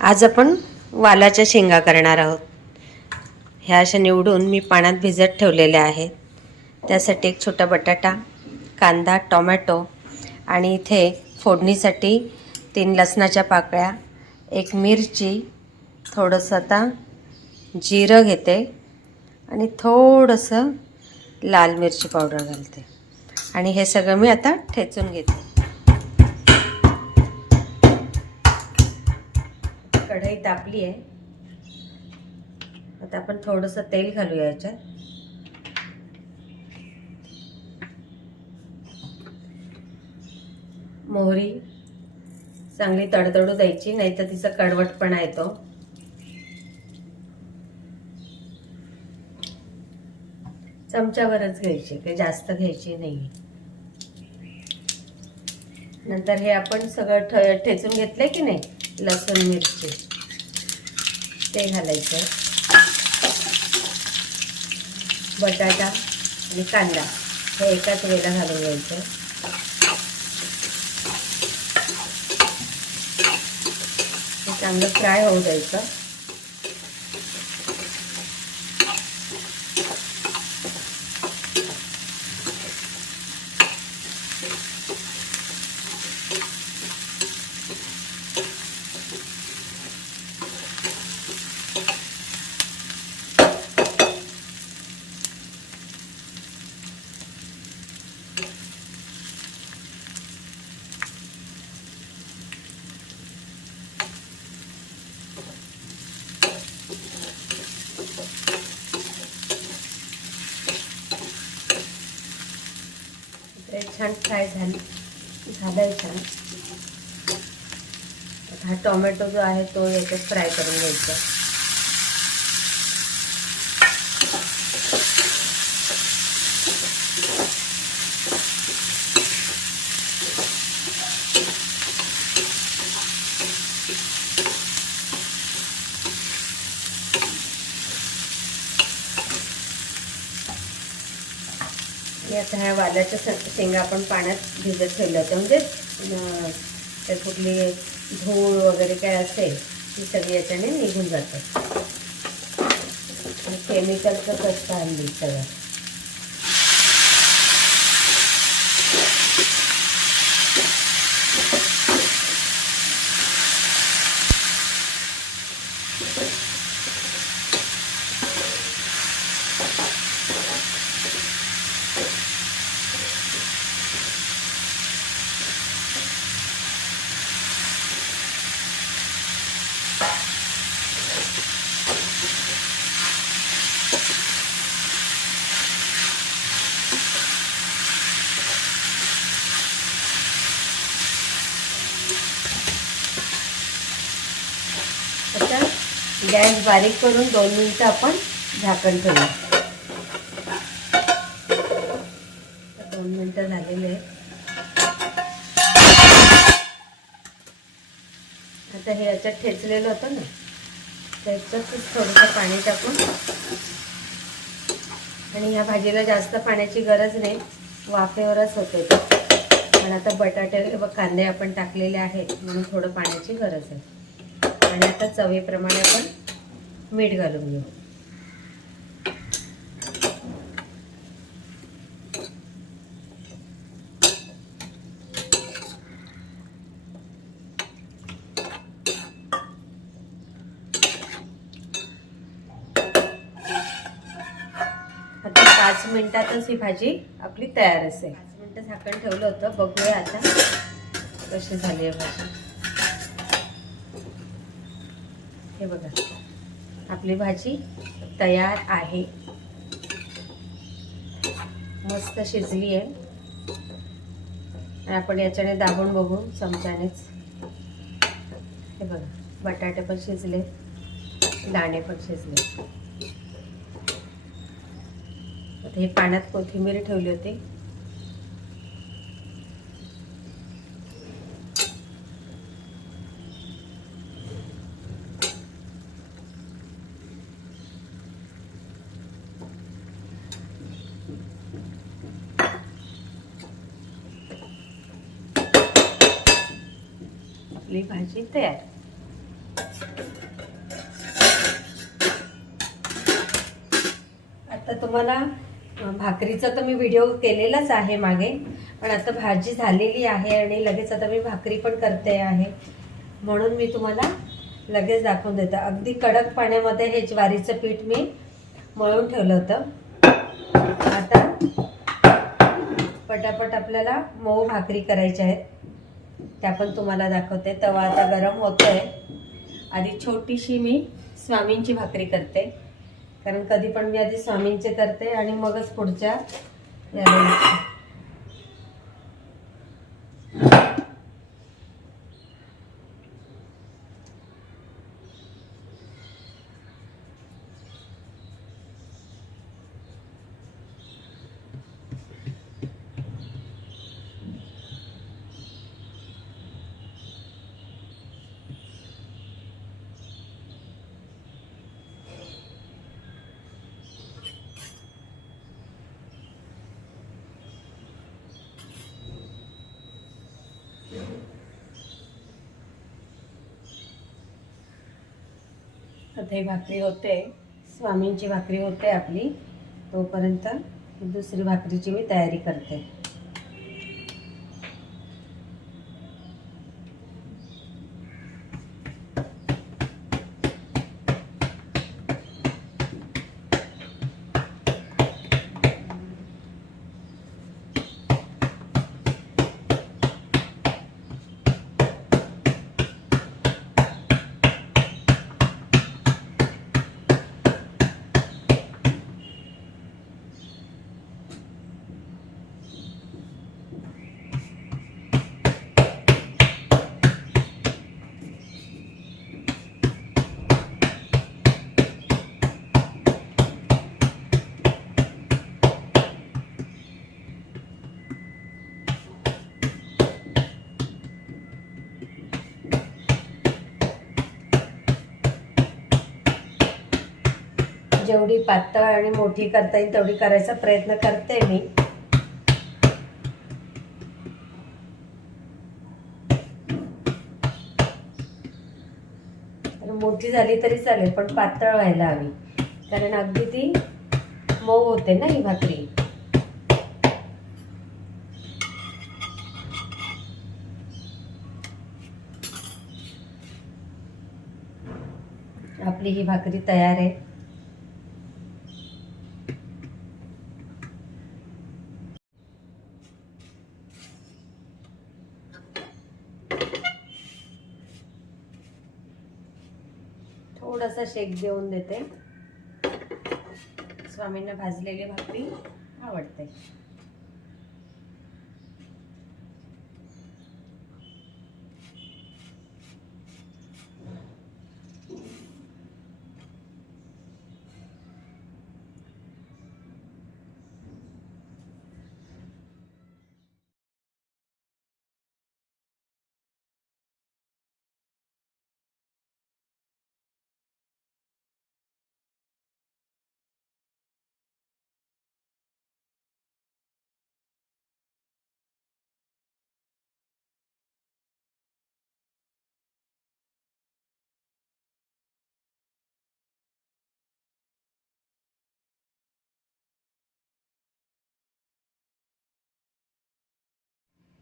आज आपण वालाच्या शेंगा करणार आहोत. ह्या अशा निवडून मी पाण्यात भिजत ठेवलेल्या आहेत. त्यासाठी एक छोटा बटाटा, कांदा, टोमॅटो आणि इथे फोडणीसाठी 3 लसणाच्या पाकळ्या, 1 मिरची, थोडंसं आता जिरं घेते आणि थोडंसं लाल मिरची पावडर घालते आणि हे सगळं मी आता ठेचून घेते. कढई तापली आहे. आता आपण थोडंसं तेल घालूया याच्यात. मोहरी चांगली तडतडू द्यायची, नाहीतर तिचा कडवटपणा येतो. चमच्यावरच घ्यायची, काही जास्त घ्यायची नाही. नंतर हे आपण सगळं ठेचून घेतलंय की नाही, लसूण मिरची ते घालायचं. बटाटा आणि कांदा हे एकाच वेळेला घालून घ्यायचं. हे चांगलं फ्राय होऊ द्यायचं. छान फ्राय झालंय छान. हा टोमॅटो जो आहे तो याच्यात फ्राय करून घ्यायचा. आता ह्या वालाच्या शेंगा आपण पाण्यात भिजत ठेवल्या होत्या, म्हणजे त्या कुठली धूळ वगैरे काय असेल ती सगळी याच्याने निघून जातात. केमिकलचंच असतं हल्ली सगळं. आता गॅस बारीक करून 2 मिनिटं आपण झाकण ठेवू. 2 मिनिटं झालेले आहेत. आता हे याच्यात ठेचलेलं होतं ना, त्याच्यातच थोडंसं पाणी टाकून, आणि ह्या भाजीला जास्त पाण्याची गरज नाही, वाफेवरच होते ते. पण आता बटाटे व कांदे आपण टाकलेले आहेत म्हणून थोडं पाण्याची गरज आहे. आणि आता चवीप्रमाणे आपण मीठ घालून घेऊ. आता 5 मिनिटातच ही भाजी आपली तयार असेल. 5 मिनिटं झाकण ठेवलं होतं. बघूया आता कशी झाली आहे भाजी. हे बघा, आपली भाजी तयार आहे. मस्त शिजली आहे. आपण याच्याने दाबून बघू चमच्यानेच. हे बघा, बटाटे पण शिजले, दाणे पण शिजले. आता हे पाण्यात कोथिंबीर ठेवली होती. आपली भाजी तयार. आता तुम्हाला भाकरीचा तर मी व्हिडिओ केलेलाच आहे मागे, पण आता भाजी झालेली आहे आणि लगेच आता मी भाकरी पण करते आहे, म्हणून मी तुम्हाला लगेच दाखवून देते. अगदी कडक पाण्यामध्ये हे ज्वारीचं पीठ मी मळून ठेवलं होतं. आता पटापट आपल्याला मऊ भाकरी करायच्या आहेत, त्या पण तुम्हाला दाखवते. तवा आता गरम होतोय. आधी छोटीशी मी स्वामींची भाकरी करते, कारण कधी पण मी आधी स्वामींचे करते आणि मगच पुढच्या याला. आता ही भाकरी होते, स्वामींची भाकरी होते आपली, तोपर्यंत दुसरी भाकरीची मी तयारी करते. जेवढी पातळ आणि मोठी करता येईल तेवढी करायचा प्रयत्न करते मी. मोठी झाली तरी चालेल, पण पातळ व्हायला हवी, कारण अगदी ती मऊ होते ना ही भाकरी. आपली ही भाकरी तयार आहे. थोडासा शेक देऊन देते. स्वामींना भाजलेली भाकरी आवडते.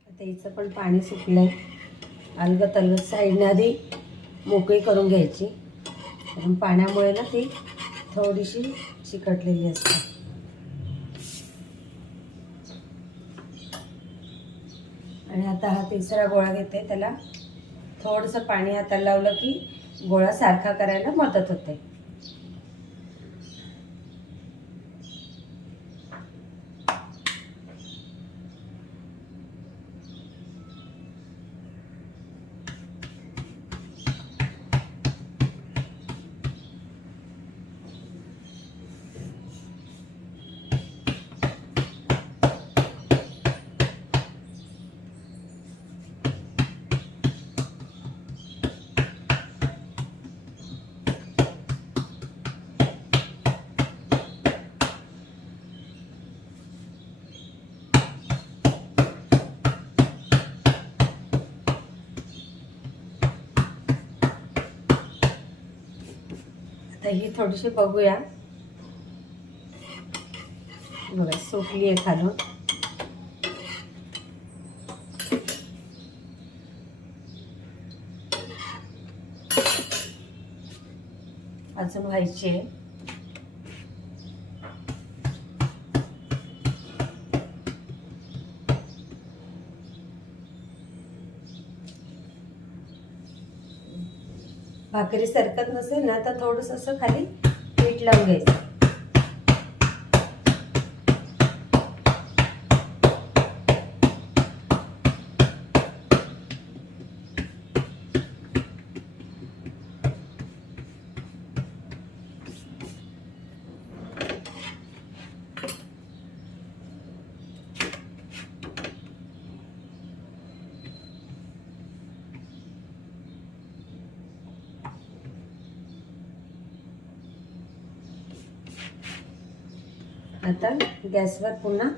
आता हिचं पण पाणी सुकलंय. अलगत अलगत साईडने आधी मोकळी करून घ्यायची, कारण पाण्यामुळे ना ती थोडीशी चिकटलेली असते. आणि आता हा तिसरा गोळा घेते. त्याला थोडंसं पाणी हाताला लावलं की गोळा सारखा करायला मदत होते. आता ही थोडीशी बघूया. बघा सुकली आहे खालून. अजून व्हायची आहे. भाकरी सरकत नसेल ना तर थोडंसं असं खाली पीठ लावून घ्यायचं. आता गॅसवर पुन्हा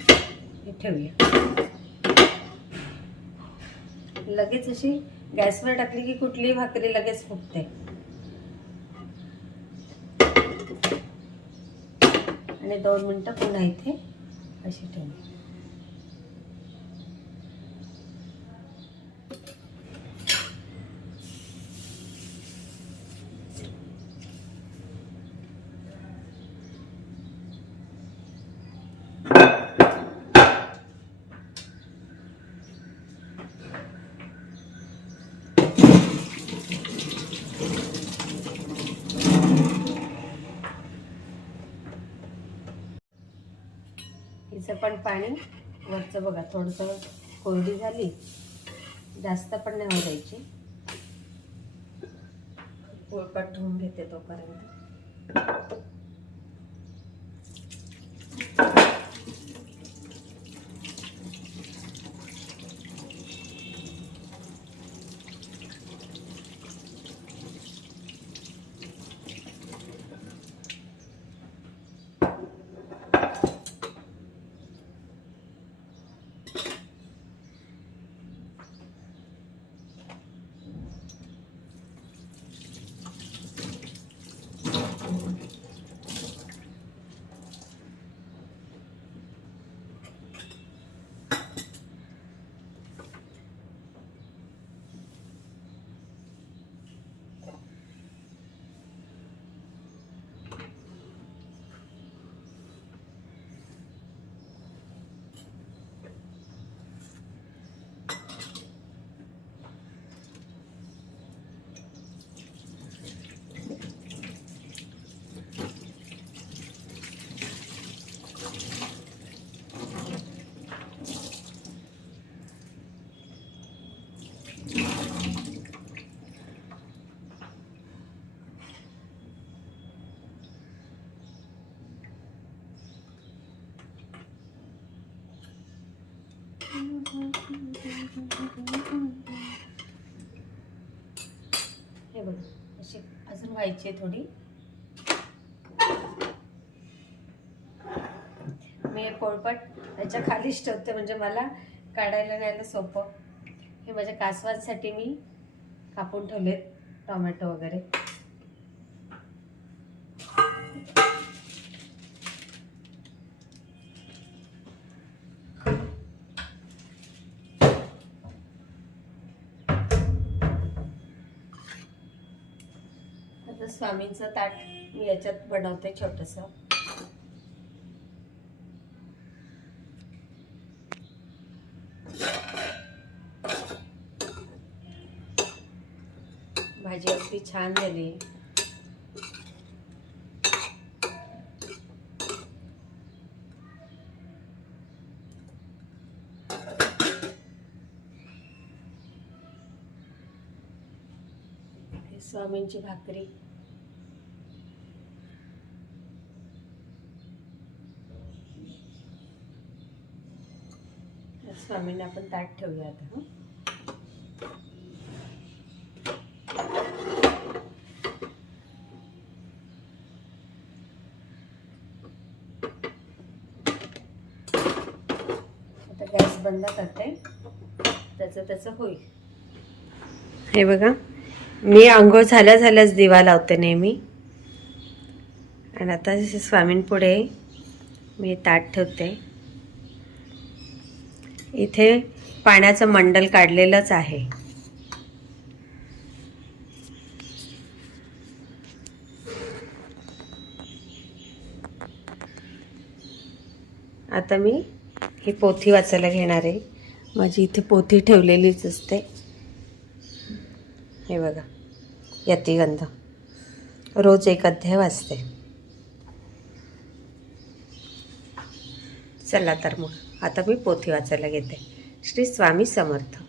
हे ठेवूया. लगेच अशी गॅसवर टाकली की कुठलीही भाकरी लगेच फुगते. आणि 2 मिनिटं पुन्हा इथे अशी ठेवूया. हिचं पण पाणी वरचं बघा थोडंसं कोरडी झाली, जास्त पण नाही हो द्यायची. पोळपाट धुवून घेते तोपर्यंत. हे बघ अशी अजून व्हायची थोडी. मी पोळपाट याच्या खालीच ठेवते म्हणजे मला काढायला न्यायला सोपं. हे माझ्या कासवांसाठी मी कापून ठेवलेत टोमॅटो वगैरे. आता स्वामींचं ताट मी याच्यात बनवते छोटंसं. भाजी अगदी छान झाली. स्वामींची भाकरी. स्वामींना आपण ताट ठेवूया आता. आता गॅस बंद करते, त्याचं होईल. हे बघा मी आंघोळ झाल्याच दिवा लावते नेहमी. आणि आता स्वामींपुढे मी ताट ठेवते. इथे पाण्याचं मंडल काढलेलंच आहे. आता मी ही पोथी वाचायला घेणार आहे. माझी इथे पोथी ठेवलेलीच असते. हे बघा, यतिगंध. रोज एक अध्याय वाचते. चला तर मग आता मी पोथी वाचायला घेते. श्री स्वामी समर्थ.